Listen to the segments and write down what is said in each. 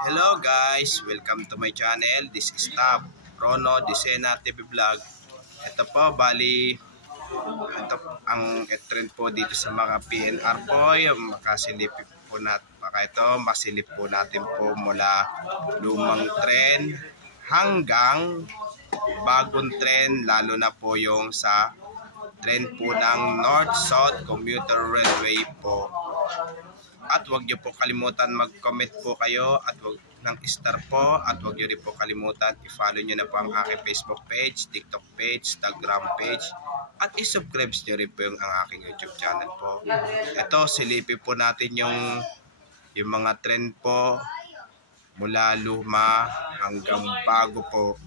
Hello guys, welcome to my channel. This is Tab Rono Disena TV Vlog. Ito po, ito ang trend po dito sa mga PNR po, yung masilip po natin po mula lumang trend hanggang bagong trend, lalo na po yung sa trend po ng North-South Commuter Railway po. At huwag niyo po kalimutan mag-comment po kayo at huwag ng star po, at huwag niyo rin po kalimutan i-follow niyo na po ang aking Facebook page, TikTok page, Instagram page, at i-subscribe niyo rin po ang aking YouTube channel po. Ito, silipin po natin yung mga trend po mula luma hanggang bago po.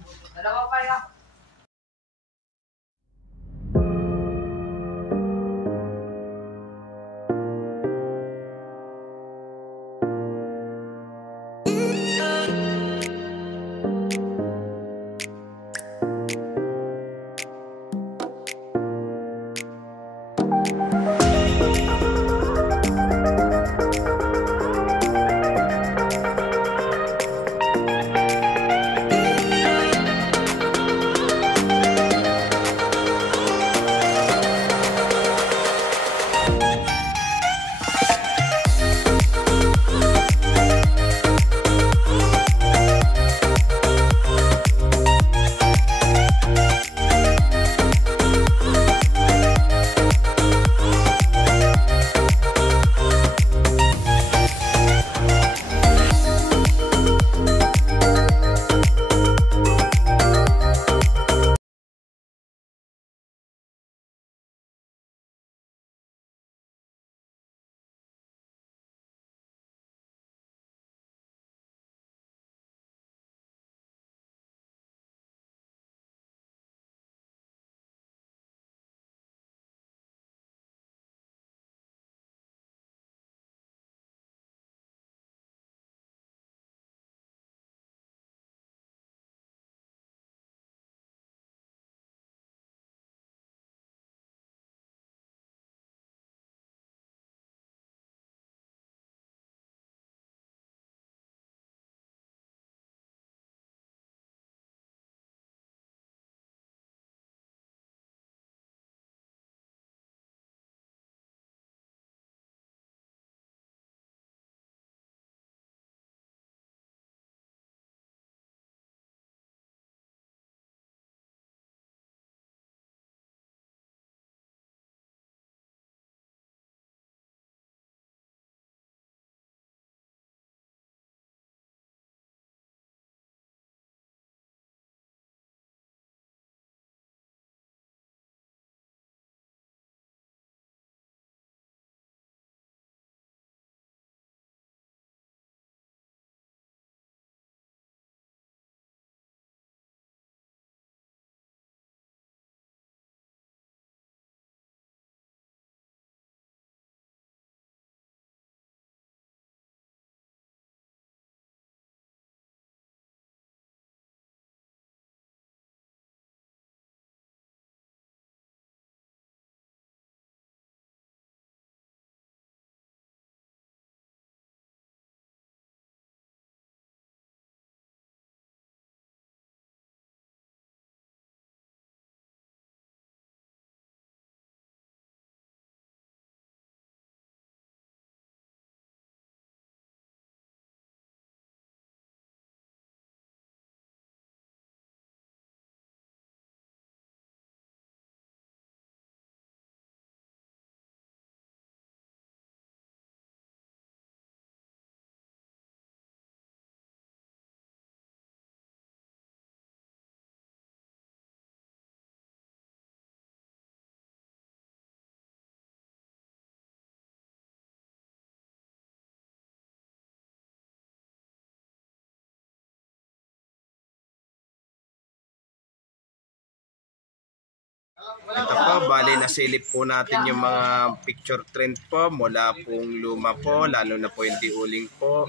Ito po, bali nasilip po natin yung mga picture trend po mula pong luma po, lalo na po yung diuling po,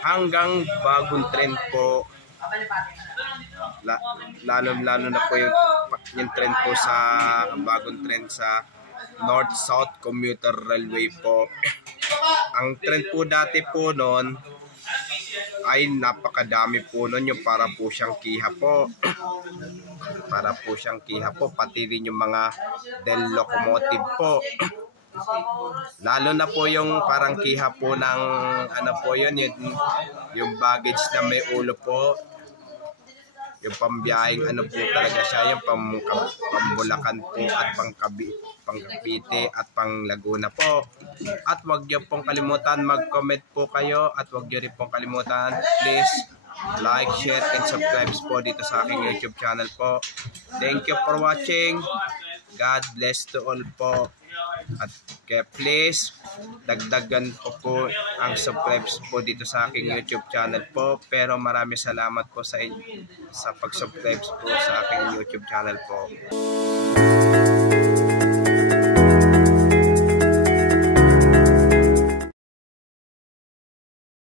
hanggang bagong trend po. Lalo na po yung trend po sa bagong trend sa North-South Commuter Railway po. Ang trend po dati po noon, ay napakadami po nun, yung para po siyang kiha po. Para po siyang kiha po, pati rin yung mga Del Locomotive po. Lalo na po yung parang kiha po ng ano po yun, yung baggage na may ulo po. Yung pambiyahing ano po talaga siya, yung pambulakan po at pangkabite at pang Laguna po. At wag niyo pong kalimutan mag-comment po kayo at wag niyo rin pong kalimutan, please like, share, and subscribe po dito sa aking YouTube channel po. Thank you for watching. God bless to all po. At kaya please, dagdagan po ang subscribes po dito sa aking YouTube channel po. Pero maraming salamat po sa pag-subscribe po sa aking YouTube channel po.